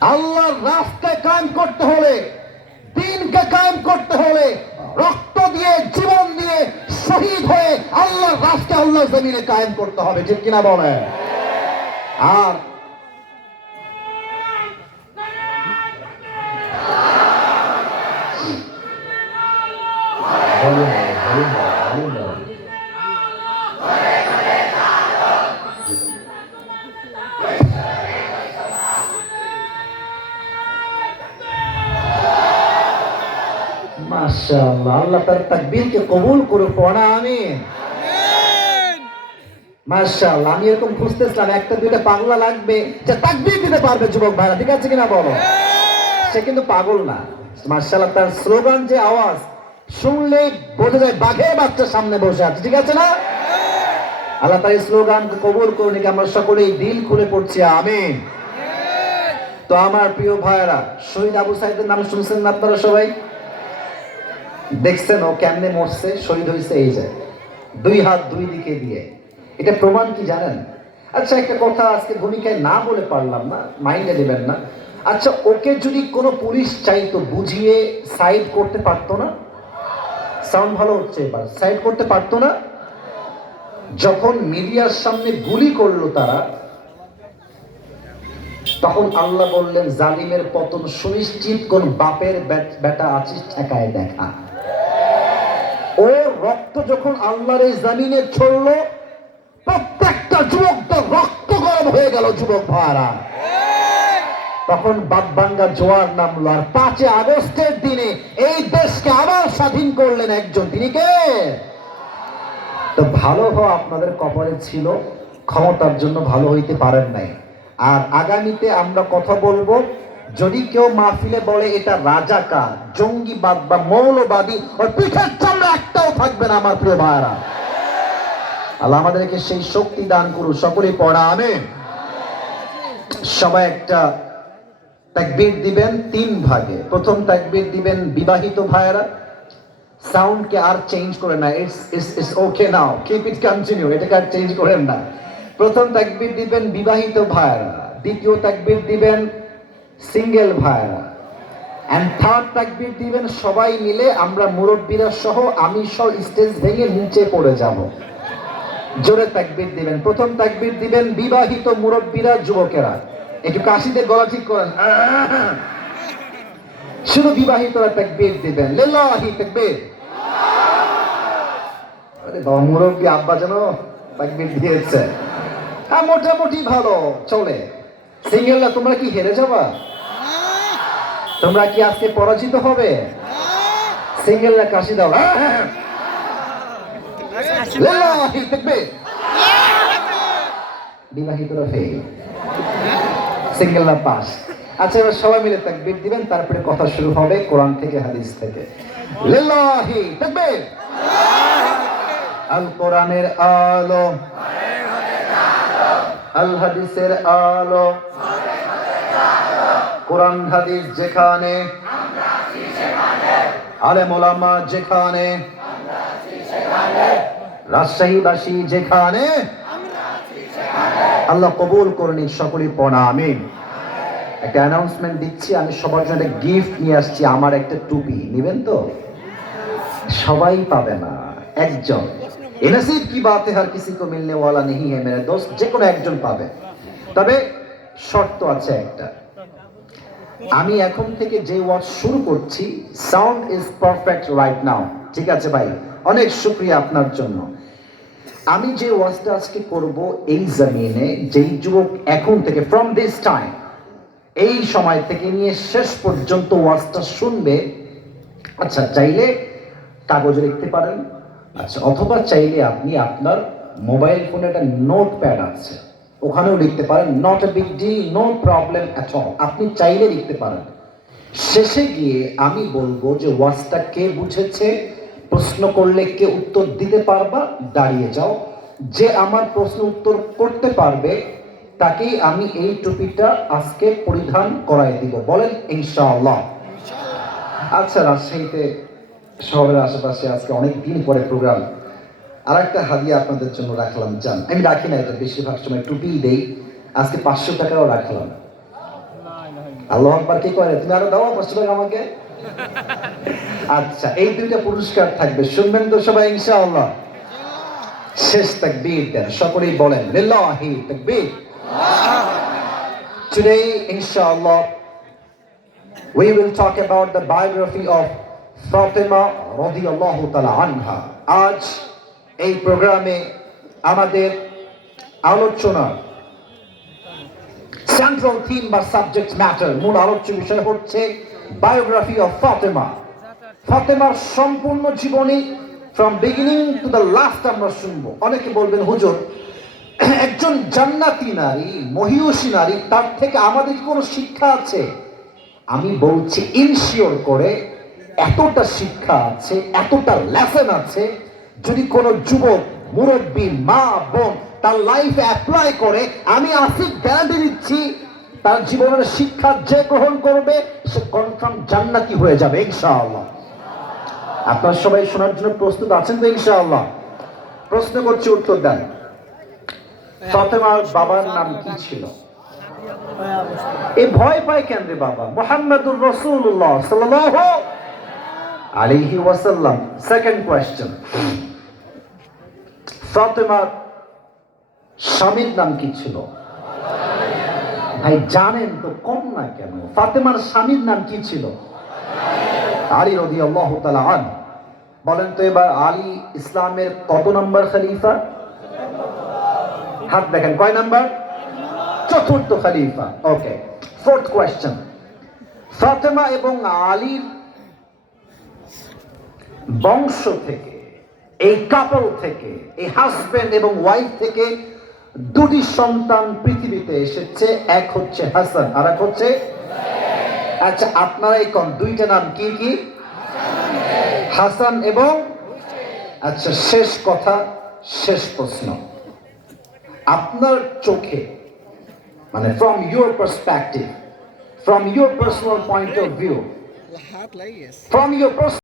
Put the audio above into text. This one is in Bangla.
আল্লাহর রাস্তায় কায়েম করতে হলে, দিনকে কায়েম করতে হলে, রক্ত দিয়ে, জীবন দিয়ে শহীদ হয়ে আল্লাহর রাস্তায় আল্লাহ জমিনে কায়েম করতে হবে, ঠিক কিনা বলে আর মাশাআল্লাহ আল্লাহ তার তাকবীরকে কবুল করে পড়া আমি মাশাআল্লাহ আমি এরকম খুঁজতেছিলাম একটা দুইটা পাগলা লাগবে যে তাকবীর দিতে পারবে যুবক ভাইরা ঠিক আছে কিনা বলো? সে কিন্তু পাগল না। মাশাআল্লাহ তার স্লোগান যে আওয়াজ শুনলে বোঝা যায় বাঘের বাচ্চার সামনে বসে আছে ঠিক আছে না? আল্লাহ তার স্লোগান কবুল করুন আমরা সকলেই দিল খুলে পড়ছি আমিন। তো আমার প্রিয় ভাইয়েরা শহীদ আবু সাইদের নাম শুনছেন না আপনারা সবাই? দেখছেন ও কেমনে মরছে, শহীদ হয়েছে, এই যে। দুই হাত দুই দিকে দিয়ে। এটা প্রমাণ কি জানেন? আচ্ছা একটা কথা আজকে ভূমিকায় না বলে পারলাম না মাইন্ডে দেবেন না। আচ্ছা ওকে যদি কোনো পুলিশ চাইতো বুঝিয়ে সাইড করতে পারতো না? সাউন্ড ভালো হচ্ছে এবার। সাইড করতে পারতো না? যখন মিডিয়ার সামনে গুলি করল তারা, তখন আল্লাহ বললেন, জালিমের পতন সুনিশ্চিত, কোন বাপের বেটা আছিস ঠেকায় দেখা। ও রক্ত যখন আল্লাহর এই জমিনে ছড়লো, প্রত্যেকটা যুবক তো রক্ত গরম হয়ে গেল, যুবক ভাড়া তখন বাদবাঙ্গা জোয়ার নামলো, আর পাঁচে আগস্টের দিনে এই দেশকে আবার স্বাধীন করলেন একজন। তিনি কে? তো ভালো হওয়া আপনাদের কপালে ছিল, ক্ষমতার জন্য ভালো হইতে পারেন নাই। আর আগামীতে আমরা কথা বলব যদি কেউ মাহফিলে বলে এটা রাজাকার জঙ্গিবাদ বা মৌলবাদী ওর পিঠের চামড়া একটাও থাকবে না, আমার প্রিয় ভাইরা আল্লাহ আমাদেরকে সেই শক্তি দান করুন সকলে পড়া, আমেন। সবাই একটা তাকবীর দিবেন তিন ভাগে। প্রথম তাকবীর দিবেন বিবাহিত ভাইয়েরা। সাউন্ডকে আর চেঞ্জ করে না, it's it's it's okay now keep it continue এটাকে আর চেঞ্জ করেন না। প্রথম তাকবীর দিবেন বিবাহিত ভাইয়েরা। দ্বিতীয় তাকবীর দিবেন সিঙ্গেল ভাইয়েরা। অ্যান্ড থার্ড তাকবীর দিবেন সবাই মিলে আমরা মুরব্বীরা সহ, আমি সহ স্টেজ ভেঙে নিচে পড়ে যাব। জোরে তাকবির দিবেন। প্রথম তাকবির দিবেন বিবাহিত মুরব্বীরা, যুবকেরা। একটু কাশিতে গলা ঠিক করেন। শুধু বিবাহিতরা তাকবির দিবেন। লিল্লাহি তাকবির আরে বাবা, মুরব্বী আব্বা যেন তাকবির দিয়েছে। হ্যাঁ মোটামুটি ভালো, চলে। সিঙ্গেলরা তোমরা কি হেরে যাবা? তোমরা কি আজকে পরাজিত হবে? সিঙ্গেলরা কাশি দাও। হ্যাঁ, হ্যাঁ, হ্যাঁ। সিঙ্গেলরা পাস। আচ্ছা এবার সবাই মিলে তাকবীর দিবেন তারপরে কথা শুরু হবে কোরআন থেকে হাদিস থেকে। লিল্লাহি তাকবীর আল কোরআনের আলো আল হাদিসের আলো। কোরআন হাদিস যেখানে আলেম ওলামা যেখানে, রাজশাহীবাসী যেখানে, আল্লাহ কবুল করুন সকলেই পড়া আমি একটা অ্যানাউন্সমেন্ট দিচ্ছি, আমি সবার জন্য একটা গিফট নিয়ে আসছি, আমার একটা টুপি, নেবেন তো? সবাই পাবে না, একজন। এনসিব কি বাতে হর কিসি কো মিলনে ওয়ালা নেই হে মেরে দোস্ত? যে কোনো একজন পাবে। তবে শর্ত আছে একটা। আমি এখন থেকে যে ওয়াচ শুরু করছি sound is perfect right now ঠিক আছে ভাই? অনেক শুক্রিয়া আপনার জন্য। আমি যে ওয়াজটা আজকে করব এই জমিনে, যেই যুবক এখন থেকে ফ্রম দিস টাইম এই সময় থেকে নিয়ে শেষ পর্যন্ত ওয়াজটা শুনবে। আচ্ছা চাইলে কাগজ লিখতে পারেন। আচ্ছা অথবা চাইলে আপনি আপনার মোবাইল ফোনে একটা নোট প্যাড আছে, ওখানেও লিখতে পারেন not a big deal no problem at all আপনি চাইলে লিখতে পারেন। শেষে গিয়ে আমি বলব যে ওয়াজটা কে বুঝেছে, প্রশ্ন করলে কে উত্তর দিতে পারবা, দাঁড়িয়ে যাও। যে আমার প্রশ্ন উত্তর করতে পারবে, তাকেই আমি এই টুপিটা আজকে পরিধান করাই দিব। বলেন, ইনশাআল্লাহ। আচ্ছা রাজশাহীতে শহরের আশেপাশে আজকে অনেক দিন পরে প্রোগ্রাম আর একটা হাদিয়া আপনাদের জন্য রাখলাম জান। আমি রাখি না এটা বেশিরভাগ সময় টুপিই দেই। আজকে পাঁচশো টাকাও রাখলাম। আল্লাহ কি করে তুমি আরও দাও পাঁচশো টাকা আমাকে? আচ্ছা এই দুইটা পুরস্কার থাকবে। শুনবেন তো সবাই ইনশাআল্লাহ। শেষ তাকবীর দেন সকলেই বলেন লিল্লাহি তাকবীর। Today, inshallah, we will talk about the biography of Fatima radiyallahu ta'ala anha. আজ এই প্রোগ্রামে আমাদের আলোচনা সেন্ট্রাল থিম বা সাবজেক্ট ম্যাটার মূল আলোচ্য বিষয় হচ্ছে বায়োগ্রাফি অফ ফাতেমা। ফাতেমার সম্পূর্ণ জীবনী from beginning to the last আমরা শুনব। অনেকে বলবেন, হুজুর, একজন জান্নাতি নারী, মহিষী নারী, তার থেকে আমাদের কোনো শিক্ষা আছে? আমি বলছি ইনশিওর করে এতটা শিক্ষা আছে, এতটা লেসন আছে, যদি কোনো যুবক, মুরব্বী, মা, বোন তার লাইফে অ্যাপ্লাই করে, আমি আসিফ গ্যারান্টি দিচ্ছি, তার জীবনের শিক্ষা যে গ্রহণ করবে, সে কনফার্ম জান্নাতি হয়ে যাবে, ইনশাআল্লাহ। আপনারা সবাই শোনার জন্য প্রস্তুত আছেন তো, ইনশাআল্লাহ? প্রশ্ন করছি, উত্তর দেন। ফাতেমার বাবার নাম কি ছিল? এই ভয় পায় কেন রে বাবা? মোহাম্মদুর রসুল্লাহ সাল্লাল্লাহু আলাইহি ওয়াসাল্লাম। সেকেন্ড কোয়েশ্চেন ফাতেমার স্বামীর নাম কি ছিল? ভাই, জানেন তো, কম না কেন? ফাতেমার স্বামীর নাম কি ছিল? আলী রদি আল্লাহ আন বলেন তো এবার আলী ইসলামের কত নম্বর খালিফা? হাত দেখেন, কয় নাম্বার? চতুর্থ খালিফা। ওকে ফোর্থ কোয়েশ্চেন ফাতেমা এবং আলীর বংশ থেকে এই কাপল থেকে এই হাজবেন্ড এবং ওয়াইফ থেকে দুটি সন্তান পৃথিবীতে এসেছে এক হচ্ছে হাসান আর এক হচ্ছে আচ্ছা আপনারাই কন? দুইটা নাম কি কি? হাসান এবং আচ্ছা শেষ কথা শেষ প্রশ্ন। আপনার চোখে মানে from your perspective from your personal point of view. From your